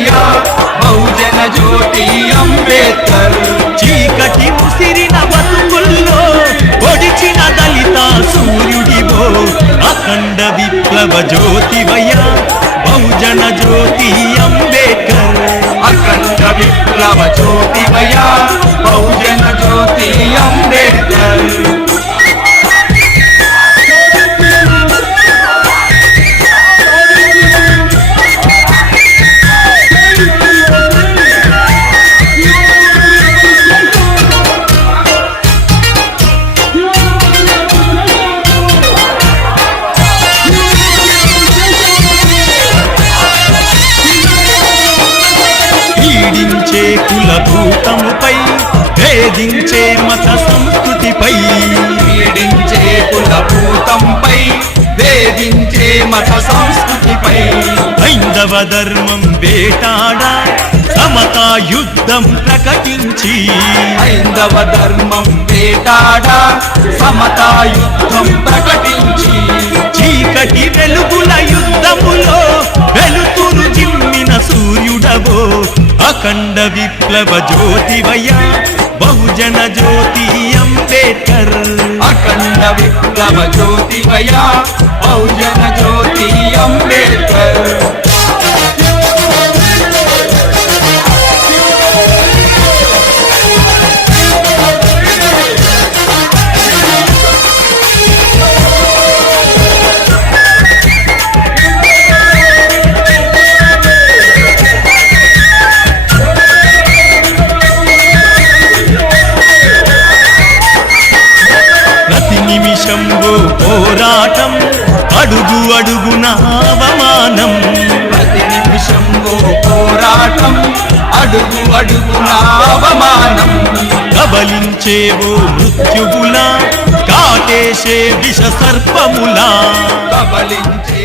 జ్యోతివయా బహుజన జ్యోతి అంబేద్కర్. చీకటి ముసిరిన బతుకుల్లో ఒడిచిన దళిత సూర్యుడివో అఖండ విప్లవ జ్యోతివయా బహుజన జ్యోతి అంబేద్కర్. అఖండ విప్లవ జ్యోతివయా బహుజన జ్యోతి అంబేద్కర్. పీడించే కులభూతముపై వేధించే మత సంస్కృతిపై పీడించే కులభూతంపై వేధించే మత సంస్కృతిపై హైందవ ధర్మం వేటాడా సమతా యుద్ధం ప్రకటించి హైందవ ధర్మం వేటాడా సమతా యుద్ధం ప్రకటించి చీకటి వెలుగుల యుద్ధములో వెలుతురు జిమ్మిన సూర్యుడవో అఖండ విప్లవ జ్యోతివయా బహుజన జ్యోతి అంబేద్కర్. అఖండ విప్లవ జ్యోతివయా బహుజన జ్యోతి అంబేద్కర్. నిమిషంలో పోరాటం అడుగు అడుగున అవమానం. ప్రతి నిమిషంలో పోరాటం అడుగు అడుగున అవమానం. కబలించేవో మృత్యువులా కాటేసే విష సర్పములా కబలించే